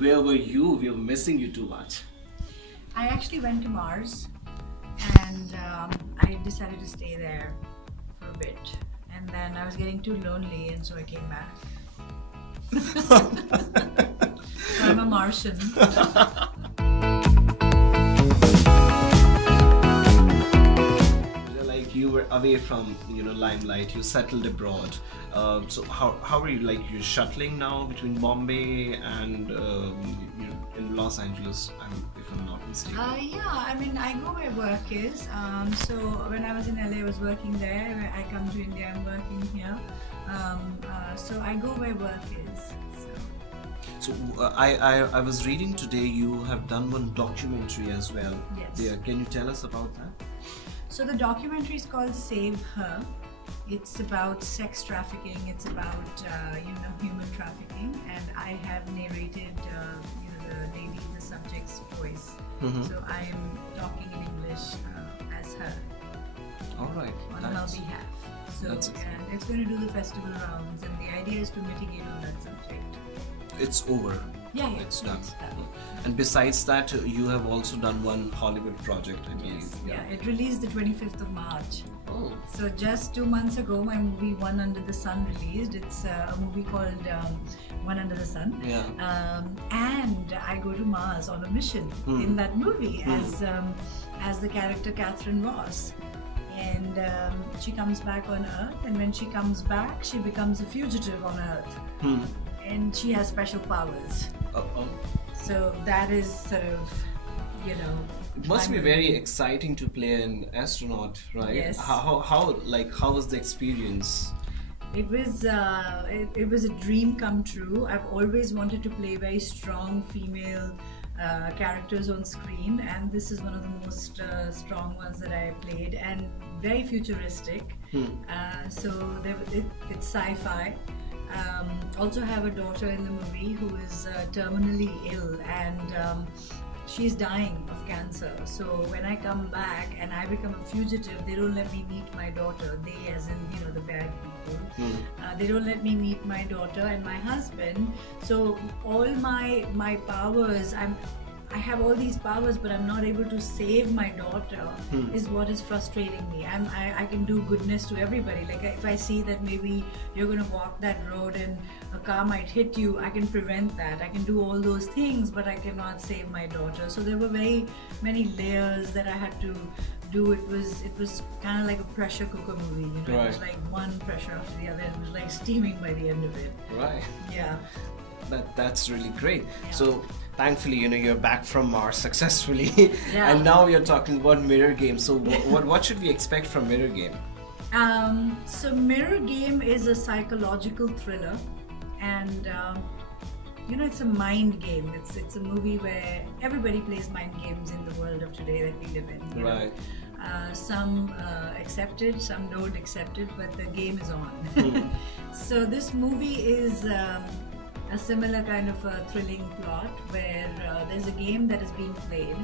Where were you? We were missing you too much. I actually went to Mars and I decided to stay there for a bit. And then I was getting too lonely and so I came back. So I'm a Martian. Like you were away from limelight, you settled abroad. So how are you? Like you're shuttling now between Bombay and in Los Angeles, if I'm not mistaken. Yeah, I mean, I go where work is. So when I was in LA, I was working there. When I come to India, I'm working here. So I go where work is. So I was reading today you have done one documentary as well. Yes. There, can you tell us about that? So the documentary is called Save Her. It's about sex trafficking. It's about human trafficking, and I have narrated the lady, the subject's voice. Mm-hmm. So I am talking in English as her. All right. On her behalf. So and it's going to do the festival rounds, and the idea is to mitigate on that subject. It's over. Yeah, it's done. And besides that, you have also done one Hollywood project, I believe. Yes. Yeah, it released the 25th of March. Oh. So just 2 months ago, my movie One Under the Sun released. It's a movie called One Under the Sun. Yeah. And I go to Mars on a mission in that movie as the character Catherine Ross. And she comes back on Earth, and when she comes back, she becomes a fugitive on Earth. And she has special powers. So that is sort of, It must be very exciting to play an astronaut, right? Yes. How was the experience? It was it was a dream come true. I've always wanted to play very strong female characters on screen, and this is one of the most strong ones that I played, and very futuristic. So it's sci-fi. Also have a daughter in the movie who is terminally ill, and she's dying of cancer. So when I come back and I become a fugitive, they don't let me meet my daughter. They, as in the bad people, they don't let me meet my daughter and my husband. So all my powers, I have all these powers, but I'm not able to save my daughter. Is what is frustrating me. I can do goodness to everybody. Like if I see that maybe you're going to walk that road and a car might hit you, I can prevent that. I can do all those things, but I cannot save my daughter. So there were very many layers that I had to do. It was kind of like a pressure cooker movie. Right. It was like one pressure after the other. It was like steaming by the end of it. Right. Yeah. That's really great. Yeah. So thankfully, you're back from Mars successfully, Yeah. and now we are talking about Mirror Game. So what should we expect from Mirror Game? So Mirror Game is a psychological thriller, and it's a mind game. It's a movie where everybody plays mind games in the world of today that we live in. Right. Some accept it, some don't accept it, but the game is on. So this movie is a similar kind of a thrilling plot where there's a game that is being played,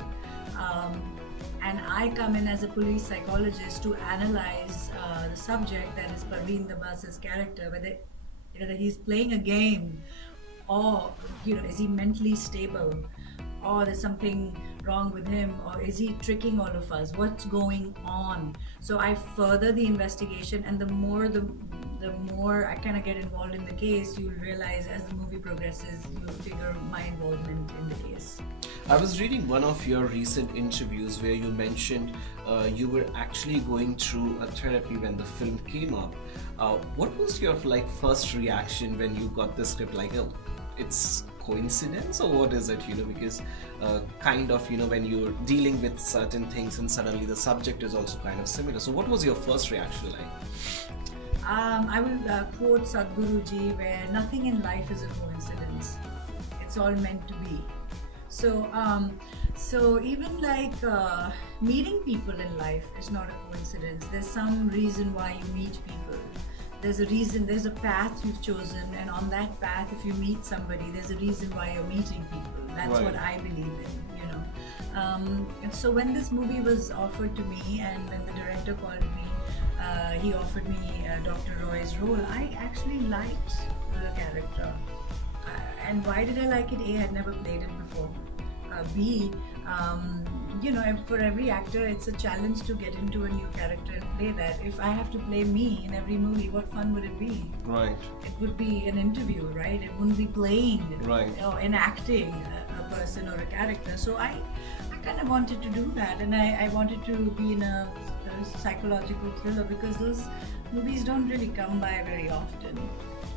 and I come in as a police psychologist to analyze the subject, that is Parveen the Bas's character, whether he's playing a game, or is he mentally stable, or there's something wrong with him, or is he tricking all of us? What's going on? So I further the investigation, and the more I kind of get involved in the case, you'll realize as the movie progresses, you'll figure my involvement in the case. I was reading one of your recent interviews where you mentioned you were actually going through a therapy when the film came up. What was your first reaction when you got the script? It's coincidence, or what is it? Because when you're dealing with certain things and suddenly the subject is also kind of similar. So what was your first reaction like? I will quote Sadhguruji, where nothing in life is a coincidence. It's all meant to be. So even meeting people in life is not a coincidence. There's some reason why you meet people. There's a reason, there's a path you've chosen, and on that path, if you meet somebody, there's a reason why you're meeting people. That's right. What I believe in, And so when this movie was offered to me, and when the director called me, he offered me Dr. Roy's role. I actually liked the character. and why did I like it? A, I'd never played it before. B, for every actor, it's a challenge to get into a new character and play that. If I have to play me in every movie, what fun would it be? Right. It would be an interview, right? It wouldn't be playing Right. or enacting a person or a character. So I kind of wanted to do that, and I wanted to be in a psychological thriller, because those movies don't really come by very often.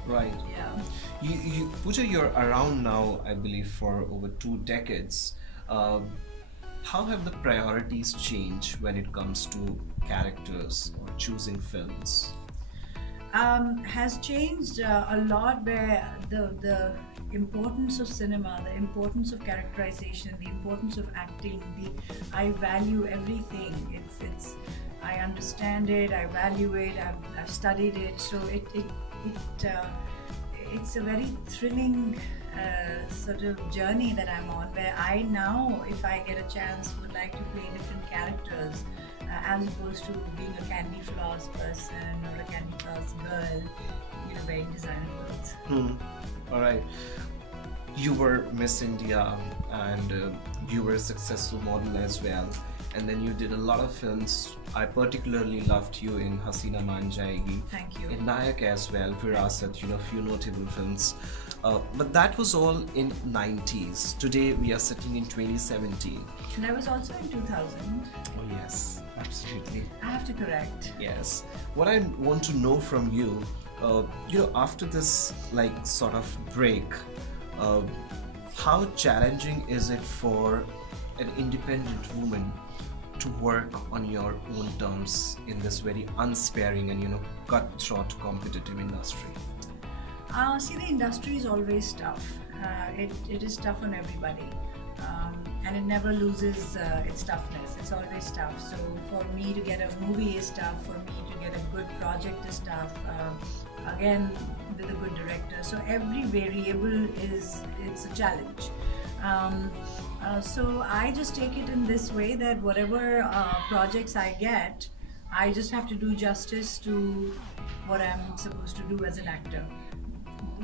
Right. Yeah. Pooja, you're around now, I believe, for over 2 decades. How have the priorities changed when it comes to characters or choosing films? Has changed a lot, where the importance of cinema, the importance of characterization, the importance of acting, I value everything. It's I understand it, I value it, I've studied it, so it's a very thrilling sort of journey that I'm on, where I now, if I get a chance, would like to play different characters, as opposed to being a candy floss person or a candy floss girl, wearing designer clothes. All right. You were Miss India, and you were a successful model as well. And then you did a lot of films. I particularly loved you in Haseena, Maan, Jayegi. Thank you. In Nayak as well, Virasat, few notable films. But that was all in 90s. Today we are sitting in 2017. And I was also in 2000. Oh yes, absolutely. I have to correct. Yes. What I want to know from you, after this sort of break, how challenging is it for an independent woman to work on your own terms in this very unsparing and cutthroat competitive industry? See, the industry is always tough. It is tough on everybody, and it never loses its toughness. It's always tough. So for me to get a movie is tough. For me to get a good project is tough. Again, with a good director. So every variable it's a challenge. So I just take it in this way, that whatever projects I get, I just have to do justice to what I'm supposed to do as an actor.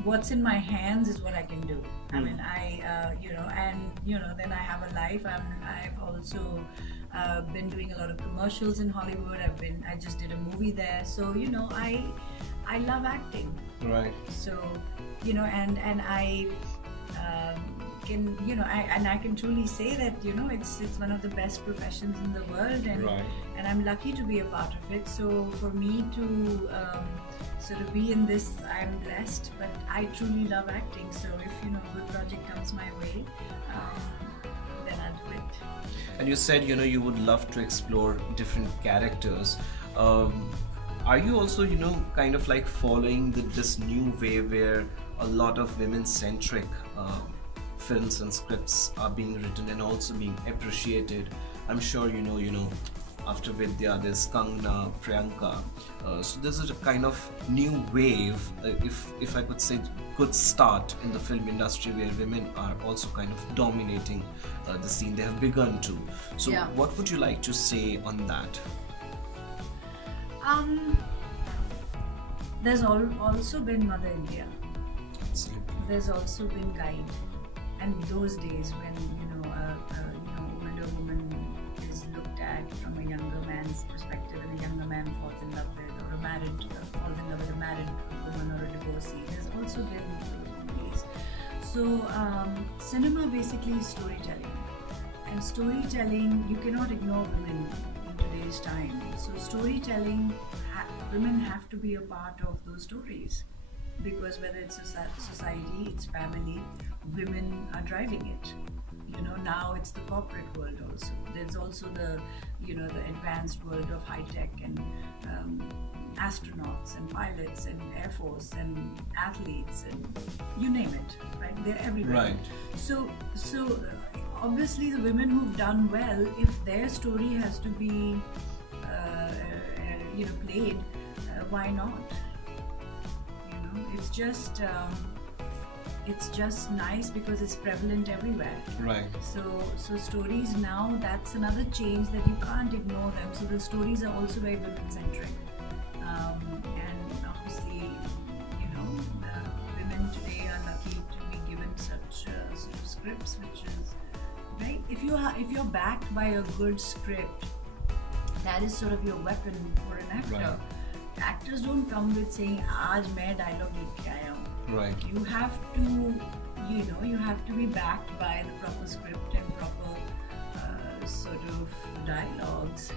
What's in my hands is what I can do. I mean, then I have a life. I've also been doing a lot of commercials in Hollywood. I just did a movie there. So I love acting. Right. So and I I can truly say that it's one of the best professions in the world, and Right. and I'm lucky to be a part of it. So for me to sort of be in this, I'm blessed. But I truly love acting. So if a good project comes my way, then I'll do it. And you said you would love to explore different characters. Are you also kind of following this new way where a lot of women-centric films and scripts are being written and also being appreciated? I'm sure after Vidya there's Kangna, Priyanka. So this is a kind of new wave, if I could say, good start in the film industry, where women are also kind of dominating the scene. They have begun to. So Yeah. what would you like to say on that? There's also been Mother India. Absolutely. There's also been Guide, and those days when older woman is looked at from a younger man's perspective, and a younger man falls in love with, or falls in love with a married woman or a divorcee. There's also been those movies. So cinema basically is storytelling, and storytelling, you cannot ignore women in today's time. So storytelling, women have to be a part of those stories, because whether it's society, it's family, women are driving it. Now it's the corporate world also. There's also the advanced world of high tech, and astronauts and pilots and air force and athletes, and you name it, right? They're everywhere. Right. So obviously the women who've done well, if their story has to be played, why not? It's just nice because it's prevalent everywhere. Right. So stories now, that's another change, that you can't ignore them. So the stories are also very women-centric, and obviously women today are lucky to be given scripts, which is right. If you're backed by a good script, that is sort of your weapon for an actor. Right. Actors don't come with saying, "Aaj main dialogue lekhe aaya hu." Right. You have to, you have to be backed by the proper script and proper sort of dialogues,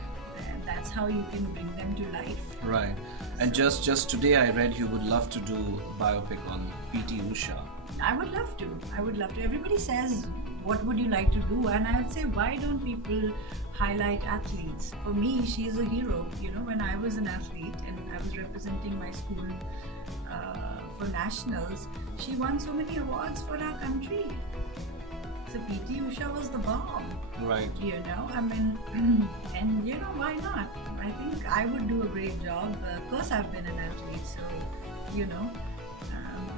and that's how you can bring them to life. Right. And just today I read you would love to do biopic on PT Usha. I would love to. Everybody says, what would you like to do? And I would say, why don't people highlight athletes? For me, she is a hero. When I was an athlete and I was representing my school for nationals, she won so many awards for our country. So PT Usha was the bomb. Right. I mean, and why not? I think I would do a great job. Of course, I've been an athlete, so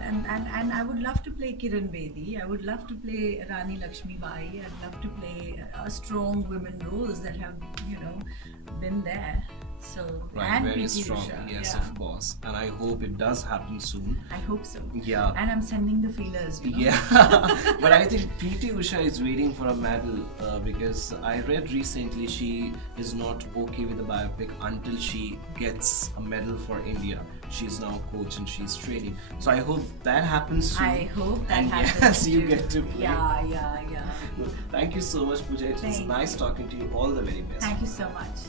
and I would love to play Kiran Bedi. I would love to play Rani Lakshmi Bai. I'd love to play strong women roles that have been there. So Right, and very PT strong. Usha, Yes, yeah. of course. And I hope it does happen soon. I hope so. Yeah. And I'm sending the feelers. Yeah, but I think PT Usha is waiting for a medal because I read recently she is not okay with the biopic until she gets a medal for India. She's now coach and she's training. So I hope that happens soon. I hope that and happens. yes, you too. get to play. Yeah. Good. Thank you so much, Pooja. It was Thank nice you. talking to you. All the very best. Thank you so much.